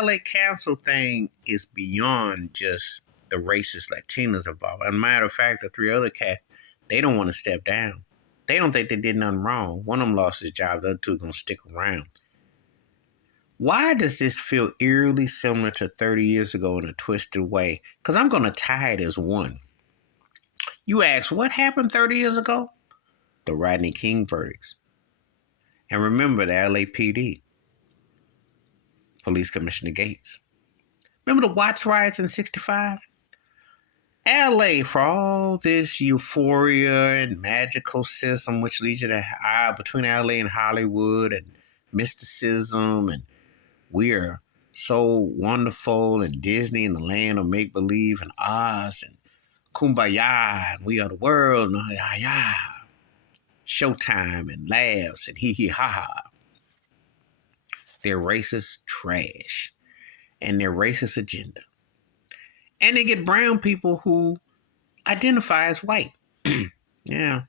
LA cancel thing is beyond just the racist Latinos involved. As a matter of fact, the three other cats, they don't want to step down. They don't think they did nothing wrong. One of them lost his job. The other two are going to stick around. Why does this feel eerily similar to 30 years ago in a twisted way? Because I'm going to tie it as one. You ask, what happened 30 years ago? The Rodney King verdicts. And remember the LAPD, Police Commissioner Gates. Remember the Watts riots in 65? LA, for all this euphoria and magical-ism, which leads you to between LA and Hollywood and mysticism, and we're so wonderful, and Disney and the land of make-believe and Oz and Kumbaya, and we are the world, and yeah, Showtime and laughs and hee hee ha ha. They're racist trash and their racist agenda. And they get brown people who identify as white. Yeah,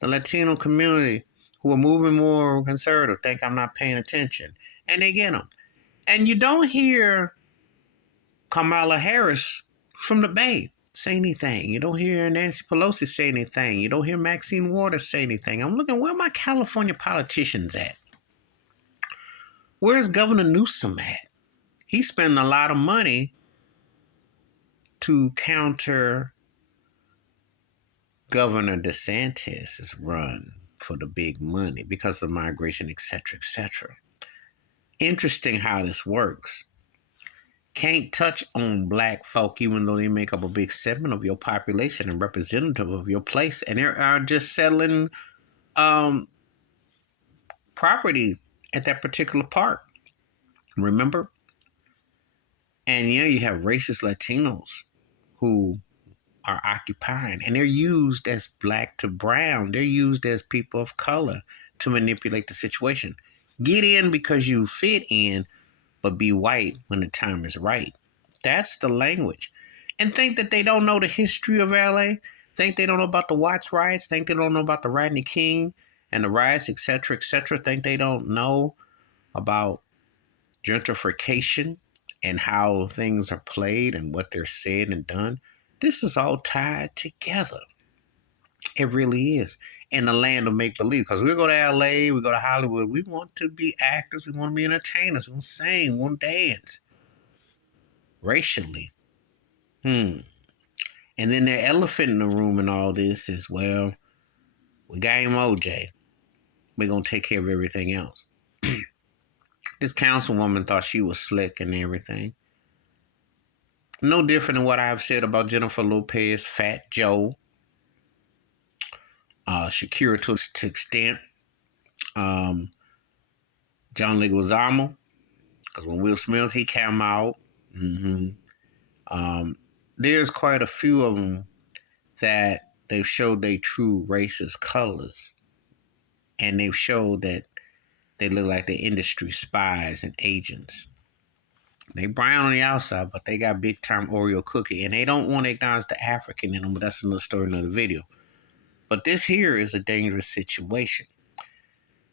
the Latino community who are moving more conservative think I'm not paying attention. And they get them. And you don't hear Kamala Harris from the Bay say anything. You don't hear Nancy Pelosi say anything. You don't hear Maxine Waters say anything. I'm looking, where are my California politicians at? Where's Governor Newsom at? He's spending a lot of money to counter Governor DeSantis' run for the big money because of migration, etc., etc. Interesting how this works. Can't touch on black folk even though they make up a big segment of your population and representative of your place, and they are just selling property at that particular park. Remember? And yeah, you have racist Latinos who are occupying, and they're used as black to brown. They're used as people of color to manipulate the situation. Get in because you fit in, but be white when the time is right. That's the language. And think that they don't know the history of LA? Think they don't know about the Watts riots? Think they don't know about the Rodney King and the riots, etc., etc.? Think they don't know about gentrification and how things are played and what they're said and done? This is all tied together. It really is. In the land of make-believe. Because we go to LA, we go to Hollywood, we want to be actors, we want to be entertainers, we want to sing, we want to dance. Racially. And then the elephant in the room in all this is, well, we got him OJ. We're going to take care of everything else. This councilwoman thought she was slick and everything. No different than what I've said about Jennifer Lopez, Fat Joe, Shakira to an extent, John Leguizamo, because when Will Smith, he came out, there's quite a few of them that they've showed their true racist colors, and they've showed that they look like the industry spies and agents. They brown on the outside, but they got big-time Oreo cookie, and they don't want to acknowledge the African in them, but that's another story, another video. But this here is a dangerous situation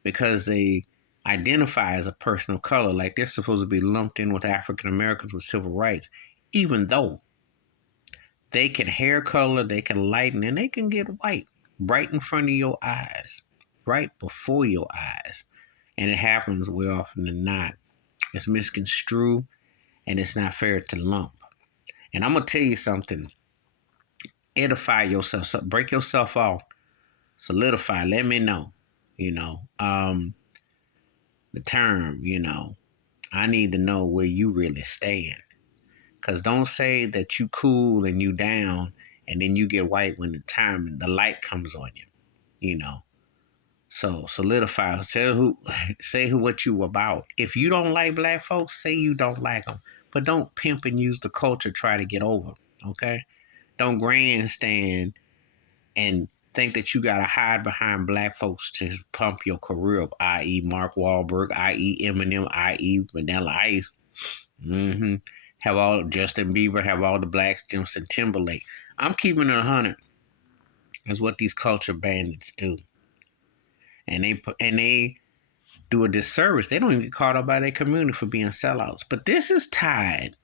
because they identify as a person of color, like they're supposed to be lumped in with African Americans with civil rights, even though they can hair color, they can lighten, and they can get white right in front of your eyes, right before your eyes. And it happens way often than not. It's misconstrued, and it's not fair to lump. And I'm going to tell you something. Edify yourself, break yourself off, solidify, let me know, the term, I need to know where you really stand. Because don't say that you cool and you down and then you get white when the light comes on you, So solidify, say what you about. If you don't like black folks, say you don't like them. But don't pimp and use the culture to try to get over, okay? Don't grandstand and think that you got to hide behind black folks to pump your career up, i.e. Mark Wahlberg, i.e. Eminem, i.e. Vanilla Ice. Have all Justin Bieber, have all the blacks, Justin Timberlake. I'm keeping it 100. That's what these culture bandits do. And they do a disservice. They don't even get caught up by their community for being sellouts. But this is tied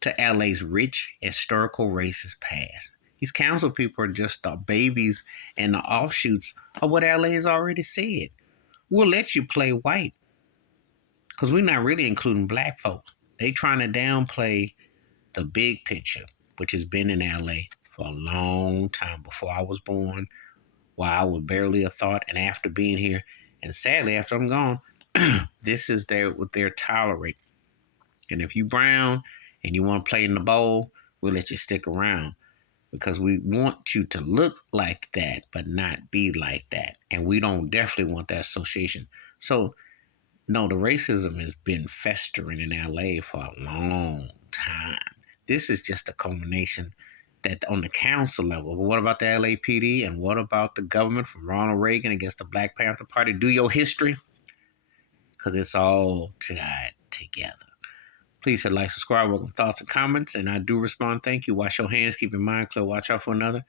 to LA's rich historical racist past. These council people are just the babies and the offshoots of what LA has already said. We'll let you play white because we're not really including black folks. They trying to downplay the big picture, which has been in LA for a long time before I was born, while I was barely a thought, and after being here. And sadly, after I'm gone, this is what they're tolerating. And if you brown and you want to play in the bowl, we'll let you stick around because we want you to look like that, but not be like that. And we don't definitely want that association. So, no, the racism has been festering in LA for a long time. This is just a culmination that on the council level. But what about the LAPD and what about the government from Ronald Reagan against the Black Panther Party? Do your history because it's all tied together. Please hit like, subscribe, welcome thoughts and comments, and I do respond. Thank you. Wash your hands, keep your mind clear, watch out for another.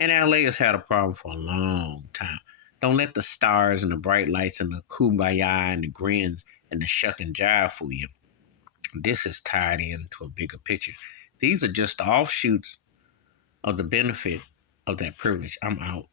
And LA has had a problem for a long time. Don't let the stars and the bright lights and the kumbaya and the grins and the shuck and jive fool you. This is tied into a bigger picture. These are just the offshoots of the benefit of that privilege. I'm out.